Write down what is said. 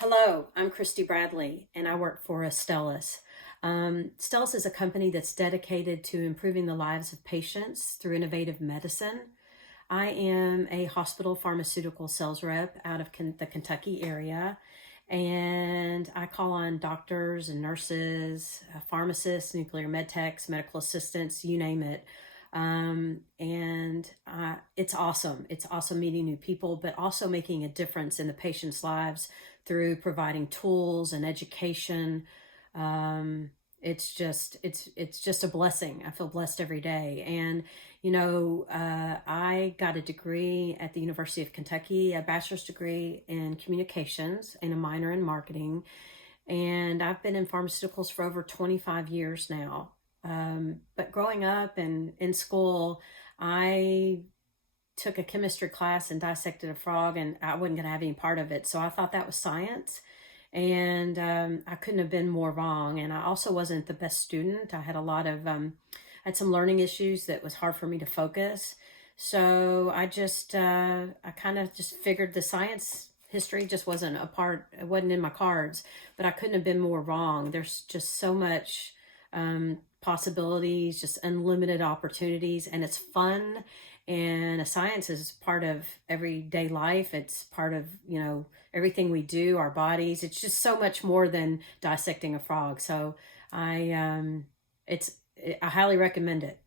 Hello, I'm Christy Bradley, and I work for Stellus. Stellus is a company that's dedicated to improving the lives of patients through innovative medicine. I am a hospital pharmaceutical sales rep out of the Kentucky area, and I call on doctors and nurses, pharmacists, nuclear med techs, medical assistants, you name it. And it's awesome. It's awesome meeting new people, but also making a difference in the patients' lives through providing tools and education. It's just a blessing. I feel blessed every day. And I got a degree at the University of Kentucky, a bachelor's degree in communications and a minor in marketing. And I've been in pharmaceuticals for over 25 years now. But growing up and in school, I took a chemistry class and dissected a frog, and I wasn't going to have any part of it. So I thought that was science. And I couldn't have been more wrong. And I also wasn't the best student. I had I had some learning issues that was hard for me to focus. So I kind of just figured the science history just wasn't a part, it wasn't in my cards, but I couldn't have been more wrong. There's just so much possibilities, just unlimited opportunities, and it's fun. And science is part of everyday life. It's part of, everything we do, our bodies. It's just so much more than dissecting a frog. So I, I highly recommend it.